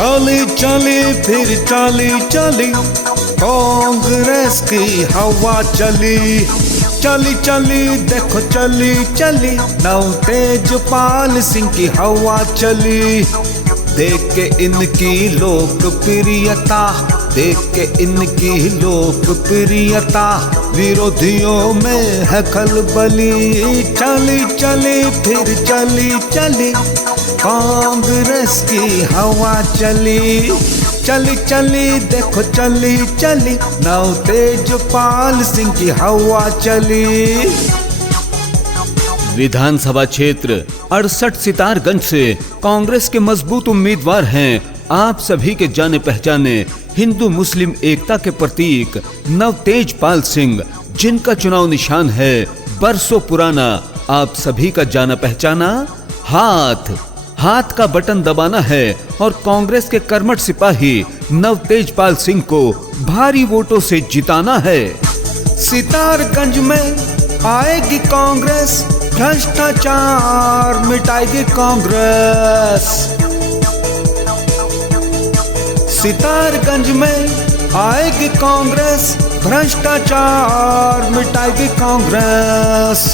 चली चली फिर चली चली कांग्रेस की हवा चली। चली चली देखो चली चली नव तेजपाल सिंह की हवा चली। देख के इनकी लोकप्रियता, देख के इनकी लोकप्रियता विरोधियों में है खलबली। चली चली फिर चली चली कांग्रेस की हवा चली। चली चली देखो चली चली नव तेजपाल सिंह की हवा चली। विधानसभा क्षेत्र 68 सितारगंज से कांग्रेस के मजबूत उम्मीदवार हैं आप सभी के जाने पहचाने हिंदू मुस्लिम एकता के प्रतीक नव तेजपाल सिंह, जिनका चुनाव निशान है बरसों पुराना आप सभी का जाना पहचाना हाथ। हाथ का बटन दबाना है और कांग्रेस के कर्मठ सिपाही नव तेजपाल सिंह को भारी वोटों से जिताना है। सितारगंज में आएगी कांग्रेस, भ्रष्टाचार मिटाएगी कांग्रेस। सितारगंज में आएगी कांग्रेस, भ्रष्टाचार मिटाएगी कांग्रेस।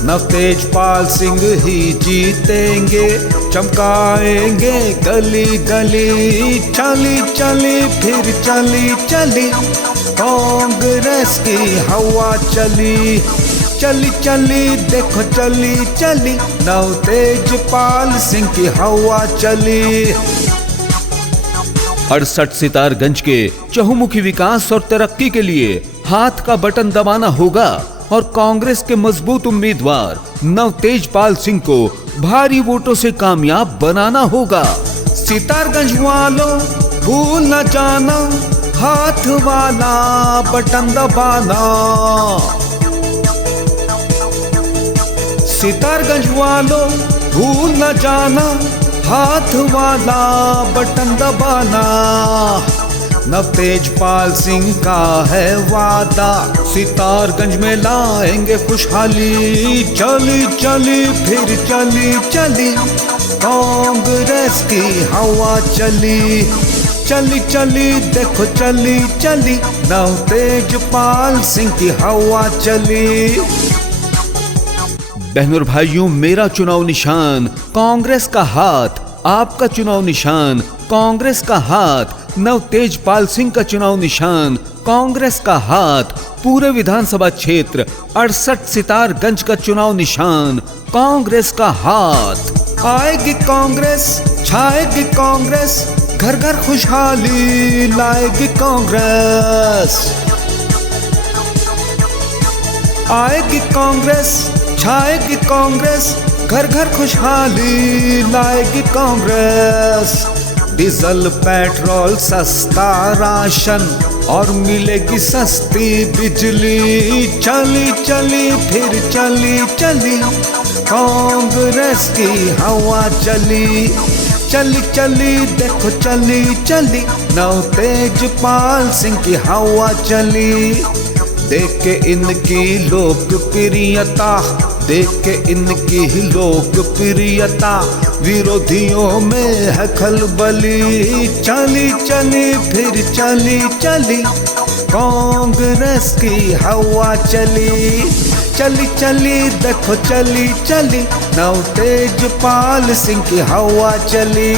नव तेजपाल सिंह ही जीतेंगे, चमकाएंगे गली गली। चली चली फिर चली चली कांग्रेस की हवा चली। चली चली देखो चली चली नव तेजपाल सिंह की हवा चली। 68 सितारगंज के चहुमुखी विकास और तरक्की के लिए हाथ का बटन दबाना होगा और कांग्रेस के मजबूत उम्मीदवार नव तेजपाल सिंह को भारी वोटों से कामयाब बनाना होगा। सितारगंज वालों भूल न जाना, हाथ वाला बटन दबाना। सितारगंज वालों भूल न जाना, हाथ वाला बटन दबाना। नव तेजपाल सिंह का है वादा, सितारगंज में लाएंगे खुशहाली। चली चली फिर चली चली कांग्रेस की हवा चली। चली चली देखो चली चली नव तेजपाल सिंह की हवा चली। बहनों और भाइयों, मेरा चुनाव निशान कांग्रेस का हाथ, आपका चुनाव निशान कांग्रेस का हाथ, नव तेजपाल सिंह का चुनाव निशान कांग्रेस का हाथ। पूरे विधानसभा क्षेत्र 68 सितारगंज का चुनाव निशान कांग्रेस का हाथ। आएगी कांग्रेस, छाएगी कांग्रेस, घर घर खुशहाली लाएगी कांग्रेस। आएगी कांग्रेस, छाएगी कांग्रेस, घर घर खुशहाली लाएगी कांग्रेस। डीजल पेट्रोल सस्ता राशन और मिलेगी सस्ती बिजली। चली चली फिर चली चली कांग्रेस की हवा चली। चली चली देखो चली चली नव तेजपाल सिंह की हवा चली। देख के इनकी लोकप्रियता, देख के इनकी लोकप्रियता विरोधियों में है खलबली। चली चली फिर चली चली कांग्रेस की हवा चली। चली चली देखो चली चली नव तेजपाल सिंह की हवा चली।